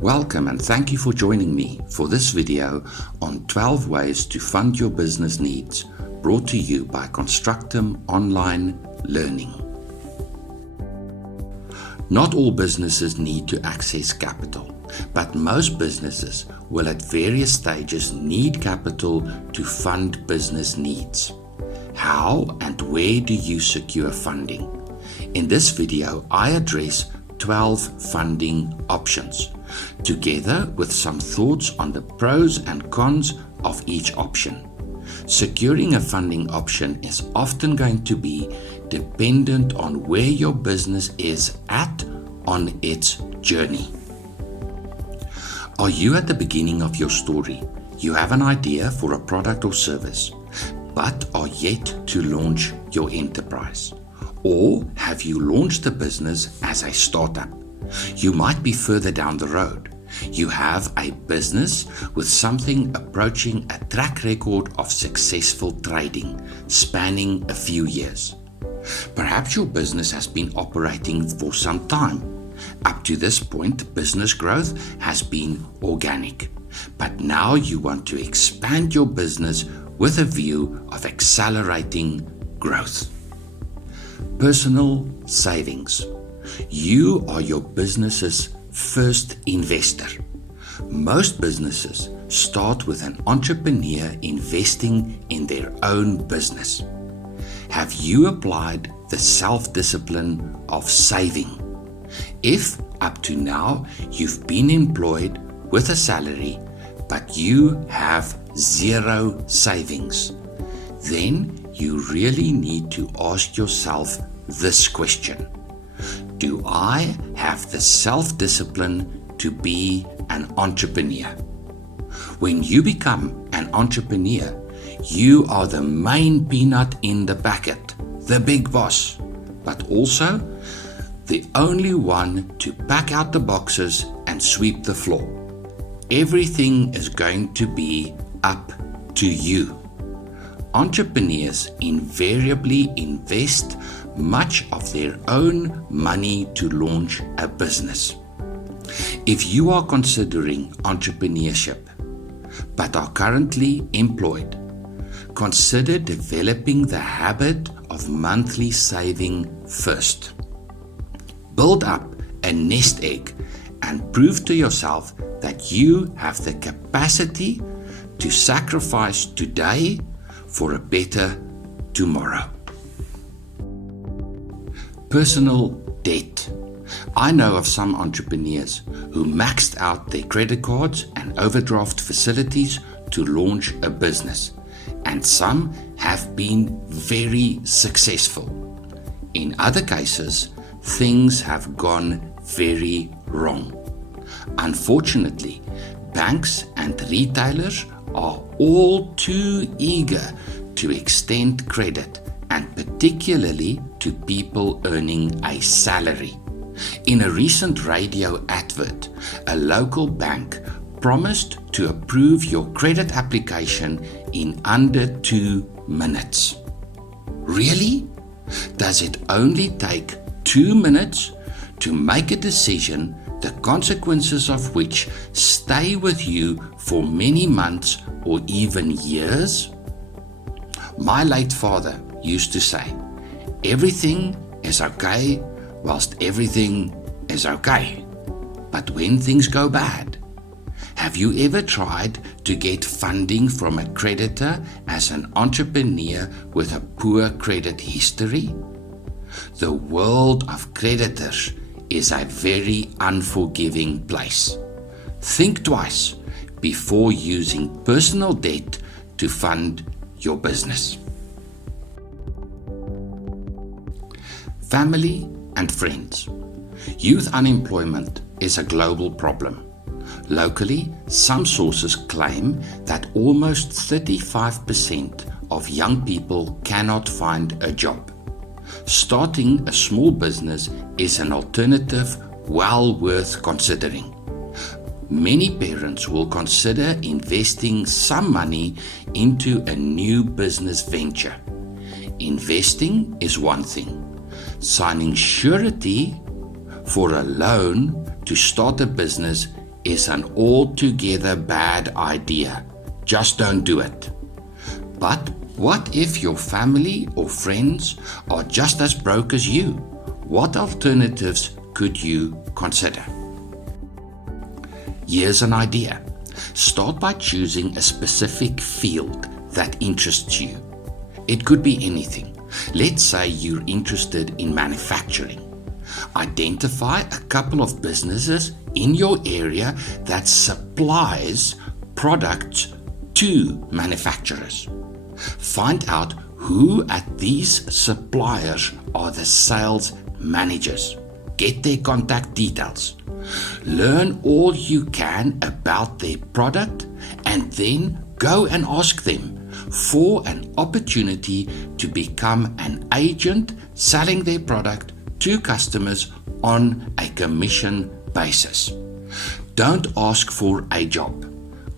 Welcome and thank you for joining me for this video on 12 ways to fund your business needs, brought to you by Constructum Online Learning. Not all businesses need to access capital, but most businesses will at various stages need capital to fund business needs. How and where do you secure funding? In this video, I address 12 funding options, together with some thoughts on the pros and cons of each option. Securing a funding option is often going to be dependent on where your business is at on its journey. Are you at the beginning of your story? You have an idea for a product or service, but are yet to launch your enterprise? Or have you launched the business as a startup? You might be further down the road. You have a business with something approaching a track record of successful trading, spanning a few years. Perhaps your business has been operating for some time. Up to this point, business growth has been organic, but now you want to expand your business with a view of accelerating growth. Personal savings. You are your business's first investor. Most businesses start with an entrepreneur investing in their own business. Have you applied the self-discipline of saving? If up to now you've been employed with a salary, but you have zero savings, then you really need to ask yourself this question: do I have the self-discipline to be an entrepreneur? When you become an entrepreneur, you are the main peanut in the bucket, the big boss, but also the only one to pack out the boxes and sweep the floor. Everything is going to be up to you. Entrepreneurs invariably invest much of their own money to launch a business. If you are considering entrepreneurship but are currently employed, consider developing the habit of monthly saving first. Build up a nest egg and prove to yourself that you have the capacity to sacrifice today for a better tomorrow. Personal debt. I know of some entrepreneurs who maxed out their credit cards and overdraft facilities to launch a business, and some have been very successful. In other cases, things have gone very wrong. Unfortunately, banks and retailers are all too eager to extend credit, and particularly to people earning a salary. In a recent radio advert, a local bank promised to approve your credit application in under 2 minutes. Really? Does it only take 2 minutes to make a decision, the consequences of which stay with you for many months or even years? My late father used to say, everything is okay whilst everything is okay. But when things go bad, have you ever tried to get funding from a creditor as an entrepreneur with a poor credit history? The world of creditors is a very unforgiving place. Think twice before using personal debt to fund your business. Family and friends. Youth unemployment is a global problem. Locally, some sources claim that almost 35% of young people cannot find a job. Starting a small business is an alternative well worth considering. Many parents will consider investing some money into a new business venture. Investing is one thing. Signing surety for a loan to start a business is an altogether bad idea. Just don't do it. But what if your family or friends are just as broke as you? What alternatives could you consider? Here's an idea. Start by choosing a specific field that interests you. It could be anything. Let's say you're interested in manufacturing. Identify a couple of businesses in your area that supplies products to manufacturers. Find out who at these suppliers are the sales managers. Get their contact details. Learn all you can about their product and then go and ask them for an opportunity to become an agent selling their product to customers on a commission basis. Don't ask for a job.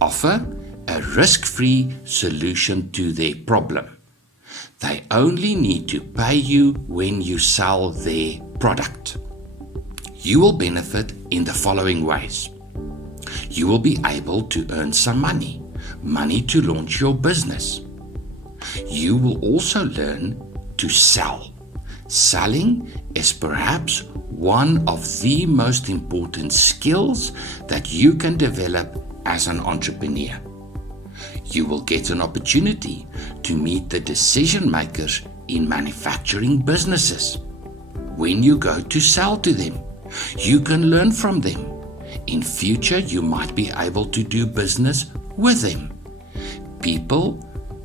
Offer a risk-free solution to their problem. They only need to pay you when you sell their product. You will benefit in the following ways. You will be able to earn some money to launch your business. You will also learn to sell. Selling is perhaps one of the most important skills that you can develop as an entrepreneur. You will get an opportunity to meet the decision makers in manufacturing businesses. When you go to sell to them, you can learn from them. In future, you might be able to do business with them. People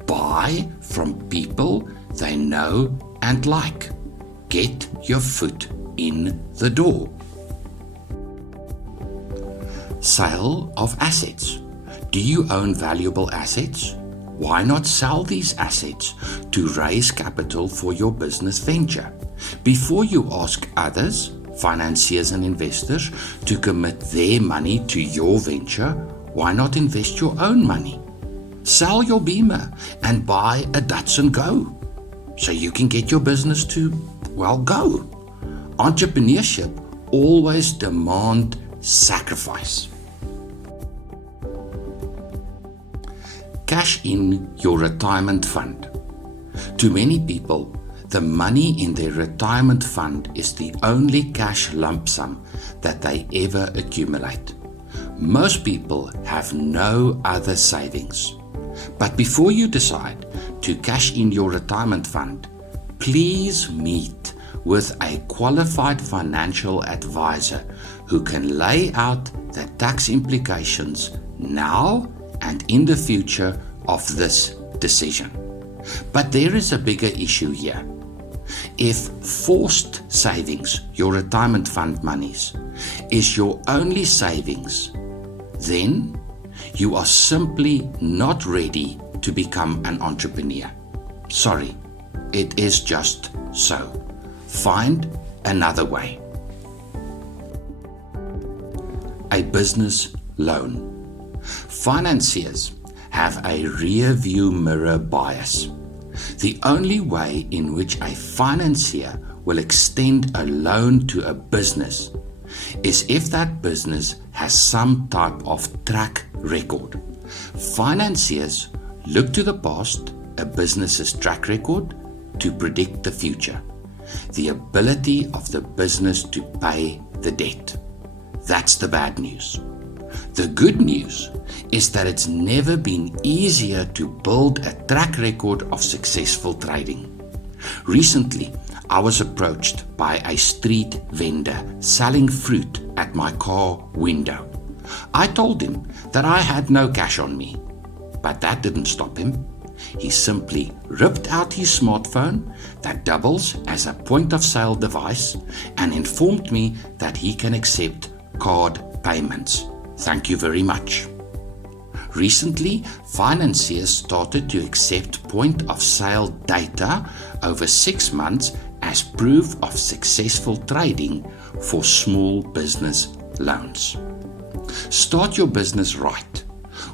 buy from people they know and like. Get your foot in the door. Sale of assets. Do you own valuable assets? Why not sell these assets to raise capital for your business venture? Before you ask others, financiers and investors, to commit their money to your venture, why not invest your own money? Sell your Beamer and buy a Datsun Go so you can get your business to, go. Entrepreneurship always demands sacrifice. Cash in your retirement fund. To many people, the money in their retirement fund is the only cash lump sum that they ever accumulate. Most people have no other savings. But before you decide to cash in your retirement fund, please meet with a qualified financial advisor who can lay out the tax implications now and in the future of this decision. But there is a bigger issue here. If forced savings, your retirement fund monies, is your only savings, then you are simply not ready to become an entrepreneur. Sorry, it is just so. Find another way. A business loan. Financiers have a rear view mirror bias. The only way in which a financier will extend a loan to a business is if that business has some type of track record. Financiers look to the past, a business's track record, to predict the future, the ability of the business to pay the debt. That's the bad news. The good news is that it's never been easier to build a track record of successful trading. Recently, I was approached by a street vendor selling fruit at my car window. I told him that I had no cash on me, but that didn't stop him. He simply ripped out his smartphone that doubles as a point-of-sale device and informed me that he can accept card payments. Thank you very much. Recently, financiers started to accept point-of-sale data over 6 months as proof of successful trading for small business loans. Start your business right.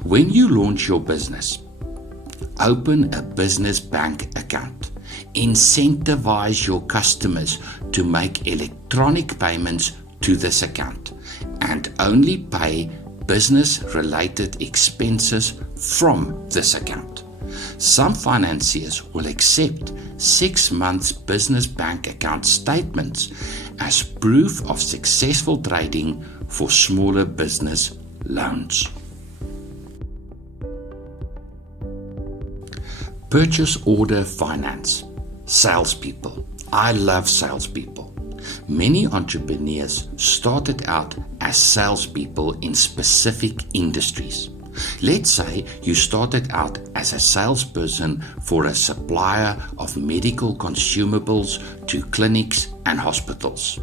When you launch your business, open a business bank account. Incentivize your customers to make electronic payments to this account and only pay business-related expenses from this account. Some financiers will accept 6 months business bank account statements as proof of successful trading for smaller business loans. Purchase order finance. Salespeople. I love salespeople. Many entrepreneurs started out as salespeople in specific industries. Let's say you started out as a salesperson for a supplier of medical consumables to clinics and hospitals.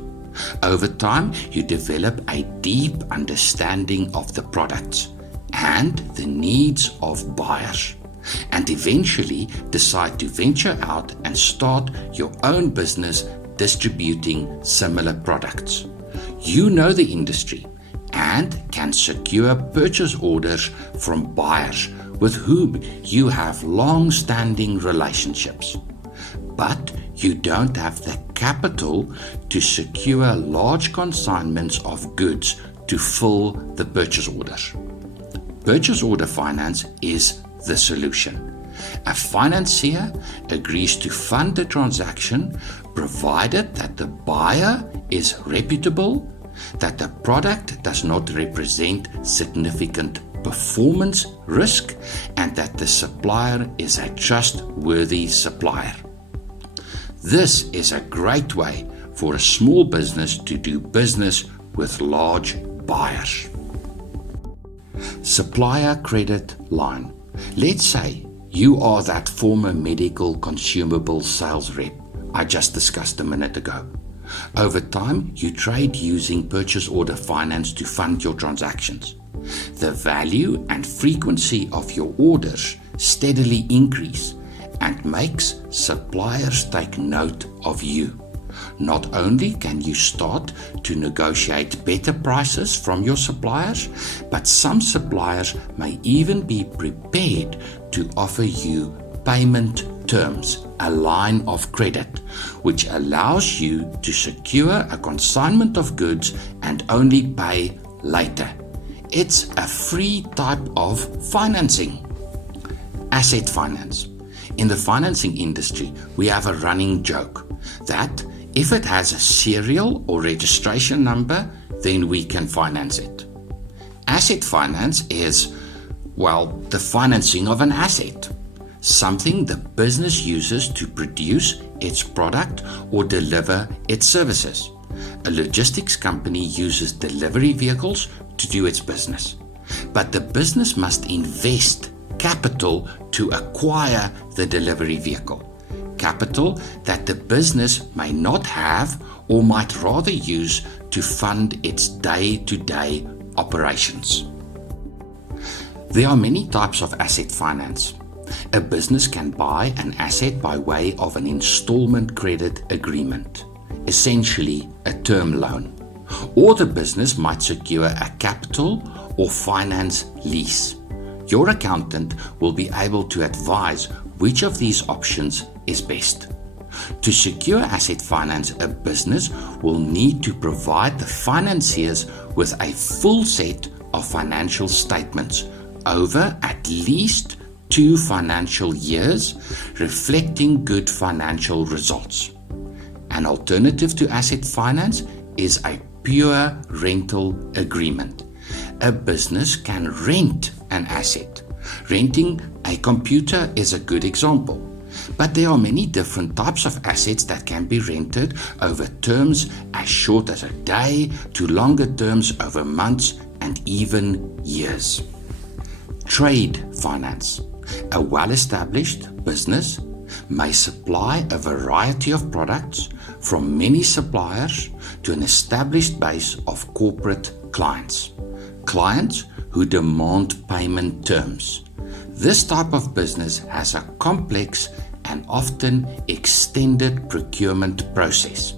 Over time, you develop a deep understanding of the products and the needs of buyers, and eventually decide to venture out and start your own business distributing similar products. You know the industry and can secure purchase orders from buyers with whom you have long-standing relationships. But you don't have the capital to secure large consignments of goods to fill the purchase orders. Purchase order finance is the solution. A financier agrees to fund the transaction provided that the buyer is reputable, that the product does not represent significant performance risk, and that the supplier is a trustworthy supplier. This is a great way for a small business to do business with large buyers. Supplier credit line. Let's say you are that former medical consumable sales rep I just discussed a minute ago. Over time, you trade using purchase order finance to fund your transactions. The value and frequency of your orders steadily increase and makes suppliers take note of you. Not only can you start to negotiate better prices from your suppliers, but some suppliers may even be prepared to offer you payment terms, a line of credit, which allows you to secure a consignment of goods and only pay later. It's a free type of financing. Asset finance. In the financing industry, we have a running joke that if it has a serial or registration number, then we can finance it. Asset finance is, the financing of an asset, something the business uses to produce its product or deliver its services. A logistics company uses delivery vehicles to do its business, but the business must invest capital to acquire the delivery vehicle. Capital that the business may not have or might rather use to fund its day-to-day operations. There are many types of asset finance. A business can buy an asset by way of an installment credit agreement, essentially a term loan, or the business might secure a capital or finance lease. Your accountant will be able to advise which of these options is best. To secure asset finance, a business will need to provide the financiers with a full set of financial statements over at least 2 financial years, reflecting good financial results. An alternative to asset finance is a pure rental agreement. A business can rent an asset. Renting a computer is a good example. But there are many different types of assets that can be rented over terms as short as a day to longer terms over months and even years. Trade finance. A well-established business may supply a variety of products from many suppliers to an established base of corporate clients. Clients who demand payment terms. This type of business has a complex and often extended procurement process.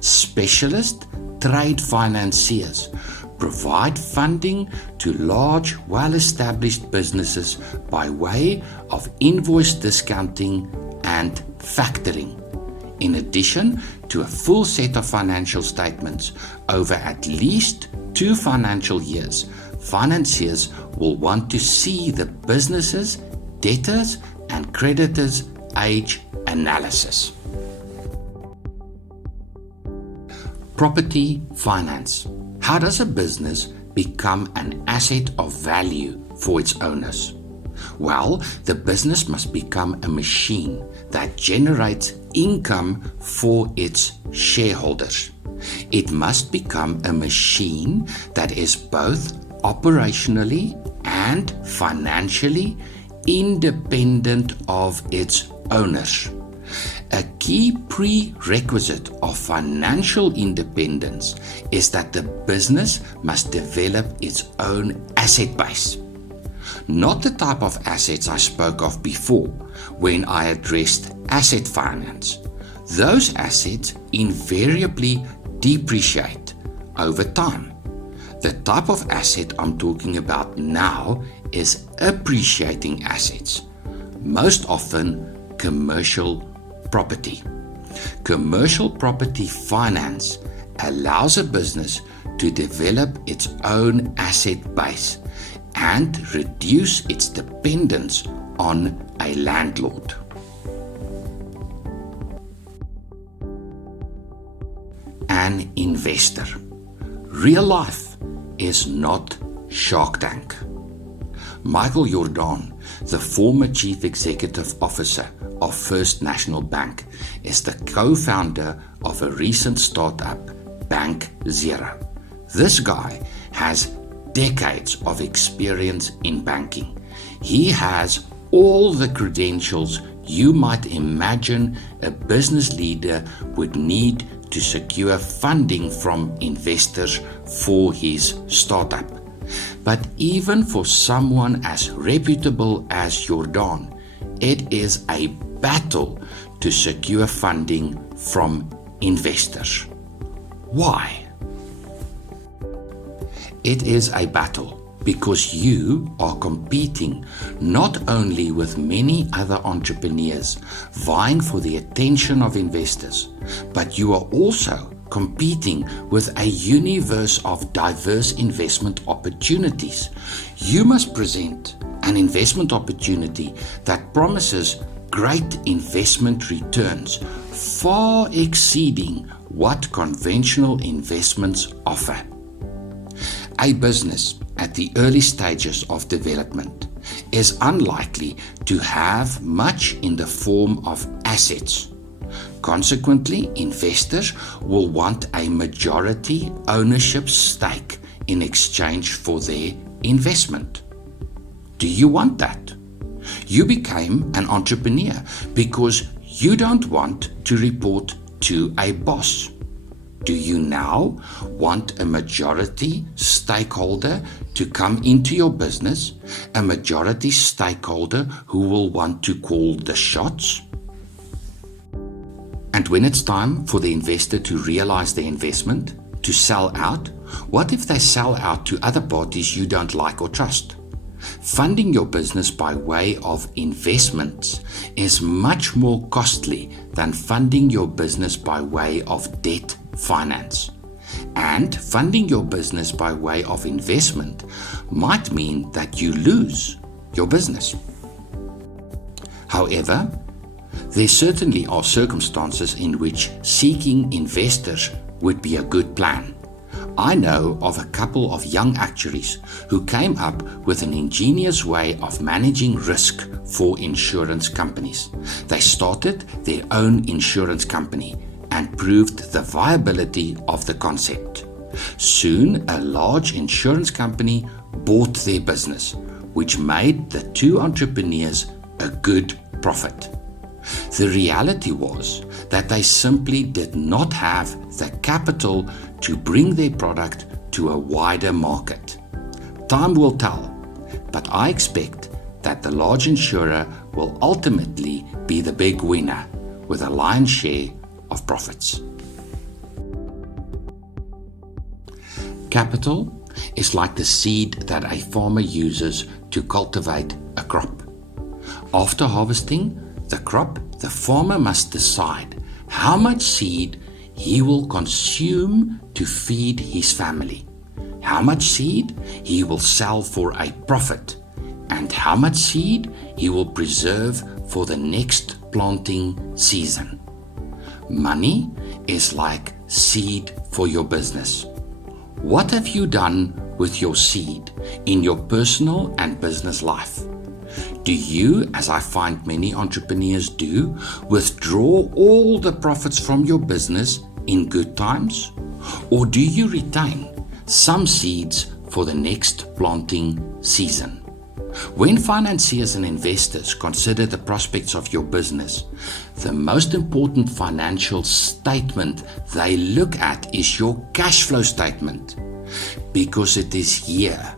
Specialist trade financiers provide funding to large, well-established businesses by way of invoice discounting and factoring, in addition to a full set of financial statements over at least 2 financial years. financiers will want to see the business's debtors and creditors' age analysis. Property finance. How does a business become an asset of value for its owners? Well, the business must become a machine that generates income for its shareholders. It must become a machine that is both operationally and financially independent of its owners. A key prerequisite of financial independence is that the business must develop its own asset base. Not the type of assets I spoke of before when I addressed asset finance. Those assets invariably depreciate over time. The type of asset I'm talking about now is appreciating assets, most often commercial property. Commercial property finance allows a business to develop its own asset base and reduce its dependence on a landlord. An investor. Real life is not Shark Tank. Michael Jordaan, the former Chief Executive Officer of First National Bank, is the co-founder of a recent startup, Bank Zero. This guy has decades of experience in banking. He has all the credentials you might imagine a business leader would need to secure funding from investors for his startup. But even for someone as reputable as Jordaan, it is a battle to secure funding from investors. Why? It is a battle because you are competing not only with many other entrepreneurs vying for the attention of investors, but you are also competing with a universe of diverse investment opportunities. You must present an investment opportunity that promises great investment returns, far exceeding what conventional investments offer. A business at the early stages of development is unlikely to have much in the form of assets. Consequently, investors will want a majority ownership stake in exchange for their investment. Do you want that? You became an entrepreneur because you don't want to report to a boss. Do you now want a majority stakeholder to come into your business, a majority stakeholder who will want to call the shots? And when it's time for the investor to realize their investment, to sell out, what if they sell out to other parties you don't like or trust? Funding your business by way of investments is much more costly than funding your business by way of debt finance. And funding your business by way of investment might mean that you lose your business. However, there certainly are circumstances in which seeking investors would be a good plan. I know of a couple of young actuaries who came up with an ingenious way of managing risk for insurance companies. They started their own insurance company and proved the viability of the concept. Soon, a large insurance company bought their business, which made the two entrepreneurs a good profit. The reality was that they simply did not have the capital to bring their product to a wider market. Time will tell, but I expect that the large insurer will ultimately be the big winner with a lion's share of profits. Capital is like the seed that a farmer uses to cultivate a crop. After harvesting the crop, the farmer must decide how much seed he will consume to feed his family, how much seed he will sell for a profit, and how much seed he will preserve for the next planting season. Money is like seed for your business. What have you done with your seed in your personal and business life? Do you, as I find many entrepreneurs do, withdraw all the profits from your business in good times? Or do you retain some seeds for the next planting season? When financiers and investors consider the prospects of your business, the most important financial statement they look at is your cash flow statement, because it is here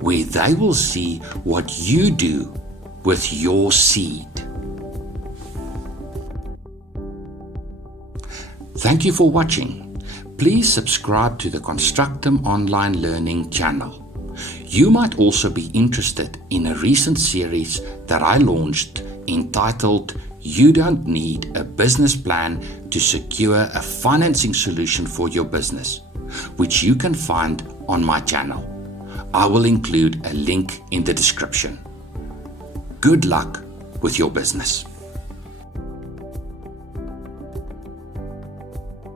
where they will see what you do with your seed. Thank you for watching. Please subscribe to the Constructum Online Learning channel. You might also be interested in a recent series that I launched entitled You Don't Need a Business Plan to Secure a Financing Solution for Your Business, which you can find on my channel. I will include a link in the description. Good luck with your business.